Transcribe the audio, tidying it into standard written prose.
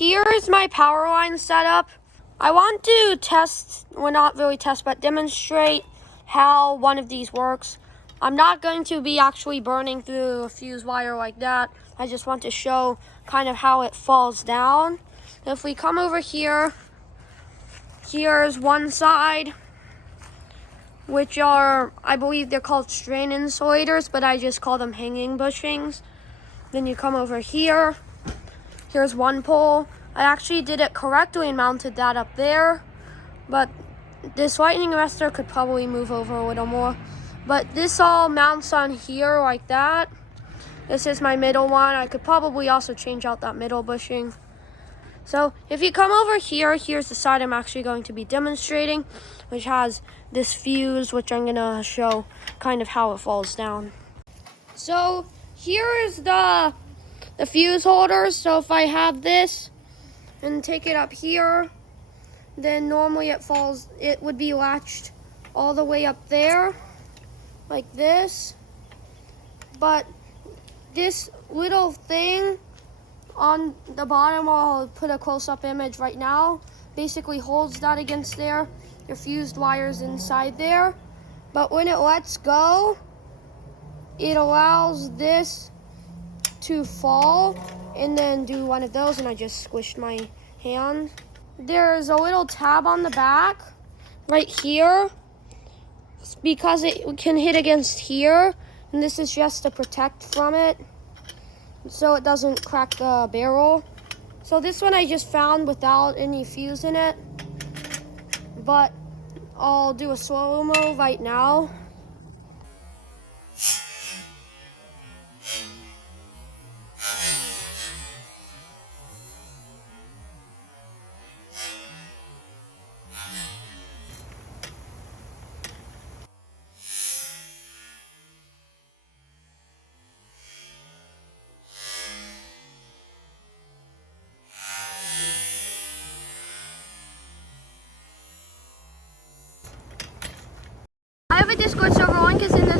here's my power line setup. I want to test, well, not really test, but demonstrate how one of these works. I'm not going to be actually burning through a fuse wire like that. I just want to show kind of how it falls down. If we come over here, here's one side, which are, I believe they're called strain insulators, but I just call them hanging bushings. Then you come over here, here's one pole. I actually did it correctly and mounted that up there, but this lightning arrestor could probably move over a little more. But this all mounts on here like that. This is my middle one. I could probably also change out that middle bushing. So if you come over here, here's the side I'm actually going to be demonstrating, which has this fuse, which I'm gonna show kind of how it falls down. So here is the fuse holders. So if I have this and take it up here, then normally it would be latched all the way up there, like this. But this little thing on the bottom, I'll put a close-up image right now, basically holds that against there. Your fused wire's inside there. But when it lets go, it allows this to fall and then do one of those, and I just squished my hand. There's a little tab on the back right here because it can hit against here, and this is just to protect from it so it doesn't crack the barrel. So this one I just found without any fuse in it, but I'll do a slow-mo right now. I have a Discord server, link is in the